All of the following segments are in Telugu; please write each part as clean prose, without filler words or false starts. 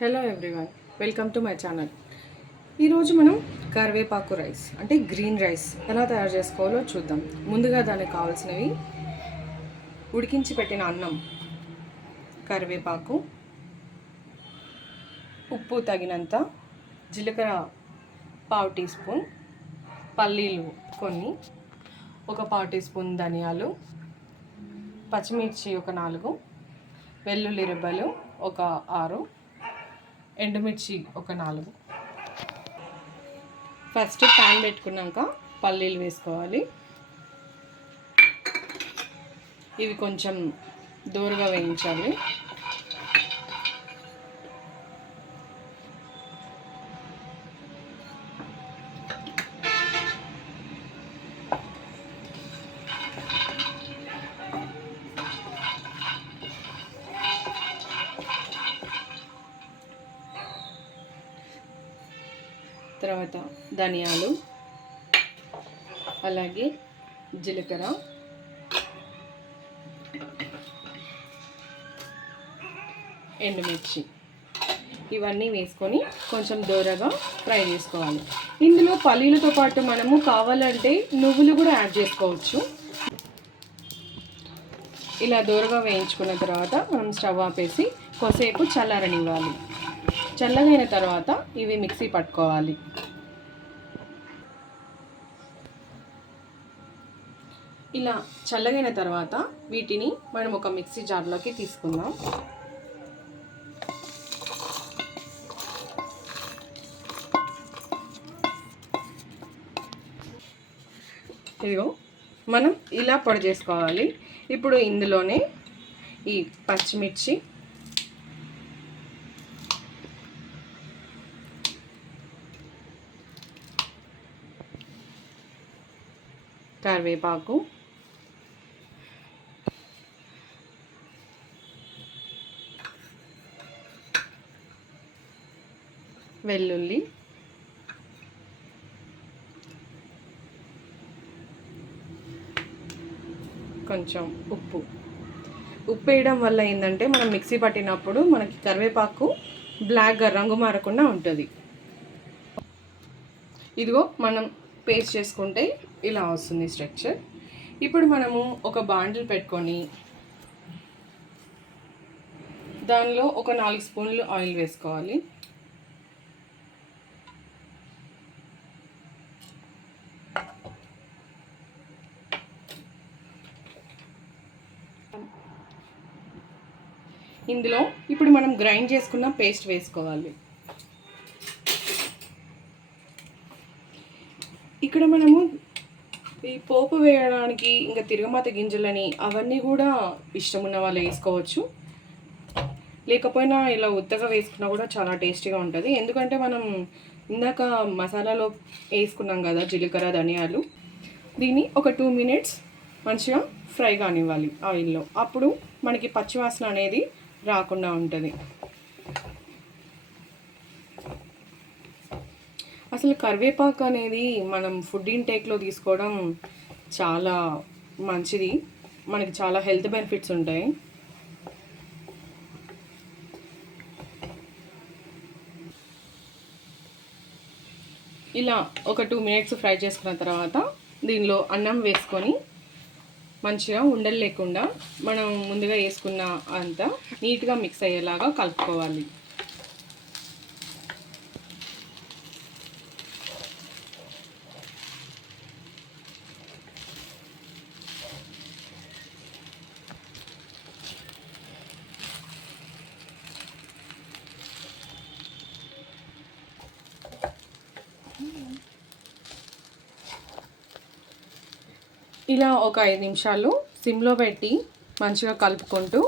Hello everyone, welcome to my channel. ఈరోజు మనం కరివేపాకు రైస్ అంటే గ్రీన్ రైస్ ఎలా తయారు చేసుకోవాలో చూద్దాం. ముందుగా దానికి కావాల్సినవి ఉడికించి పెట్టిన అన్నం, కరివేపాకు, ఉప్పు తగినంత, జీలకర్ర పావు టీ స్పూన్, పల్లీలు కొన్ని, ఒక పావు టీ స్పూన్ ధనియాలు, పచ్చిమిర్చి ఒక 4, వెల్లుల్లి రెబ్బలు ఒక 6, ఎండుమిర్చి ఒక 4. ఫస్ట్ ప్యాన్ పెట్టుకున్నాక పల్లీలు వేసుకోవాలి. ఇవి కొంచెం దూరగా వేయించాలి. తర్వాత ధనియాలు, అలాగే జీలకర్ర, ఎండుమిర్చి ఇవన్నీ వేసుకొని కొంచెం దూరగా ఫ్రై చేసుకోవాలి. ఇందులో పల్లీలతో పాటు మనము కావాలంటే నువ్వులు కూడా యాడ్ చేసుకోవచ్చు. ఇలా దూరగా వేయించుకున్న తర్వాత మనం స్టవ్ ఆపేసి కొద్దిసేపు చల్లారనివ్వాలి. చల్లగైన తర్వాత ఇవి మిక్సీ పట్టుకోవాలి. ఇలా చల్లగైన తర్వాత వీటిని మనం ఒక మిక్సీ జార్లోకి తీసుకుందాం. ఇదిగో మనం ఇలా పొడి చేసుకోవాలి. ఇప్పుడు ఇందులోనే ఈ పచ్చిమిర్చి, కరివేపాకు, వెల్లుల్లి, కొంచెం ఉప్పు వేయడం వల్ల ఏంటంటే మనం మిక్సీ పట్టినప్పుడు మనకి కరివేపాకు బ్లాక్గా రంగు మారకుండా ఉంటుంది. ఇదిగో మనం పేస్ట్ చేసుకుంటే ఇలా వస్తుంది స్ట్రక్చర్. ఇప్పుడు మనము ఒక బాండిల్ పెట్టుకొని దానిలో ఒక 4 స్పూన్లు ఆయిల్ వేసుకోవాలి. ఇందులో ఇప్పుడు మనం గ్రైండ్ చేసుకున్న పేస్ట్ వేసుకోవాలి. ఇక్కడ మనము ఈ పోపు వేయడానికి ఇంకా తిరగమాత గింజలని అవన్నీ కూడా ఇష్టం ఉన్న వాళ్ళు వేసుకోవచ్చు. లేకపోయినా ఇలా ఉత్తగా వేసుకున్నా కూడా చాలా టేస్టీగా ఉంటుంది. ఎందుకంటే మనం ఇందాక మసాలాలో వేసుకున్నాం కదా జీలకర్ర, ధనియాలు. దీన్ని ఒక 2 మినిట్స్ మంచిగా ఫ్రై కానివ్వాలి ఆయిల్లో. అప్పుడు మనకి పచ్చివాసన అనేది రాకుండా ఉంటుంది. అసలు కరివేపాకు అనేది మనం ఫుడ్ ఇంటేక్లో తీసుకోవడం చాలా మంచిది. మనకి చాలా హెల్త్ బెనిఫిట్స్ ఉంటాయి. ఇలా ఒక 2 మినిట్స్ ఫ్రై చేసుకున్న తర్వాత దీనిలో అన్నం వేసుకొని మంచిగా ఉండలు లేకుండా మనం ముందుగా వేసుకున్న అంతా నీట్గా మిక్స్ అయ్యేలాగా కలుపుకోవాలి. ఇలా ఒక 5 నిమిషాలు సిమ్లో పెట్టి మంచిగా కలుపుకుంటూ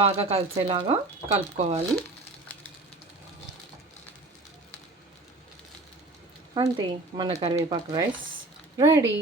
బాగా కలిసేలాగా కలుపుకోవాలి. అంతే, మన కరివేపాకు రైస్ రెడీ.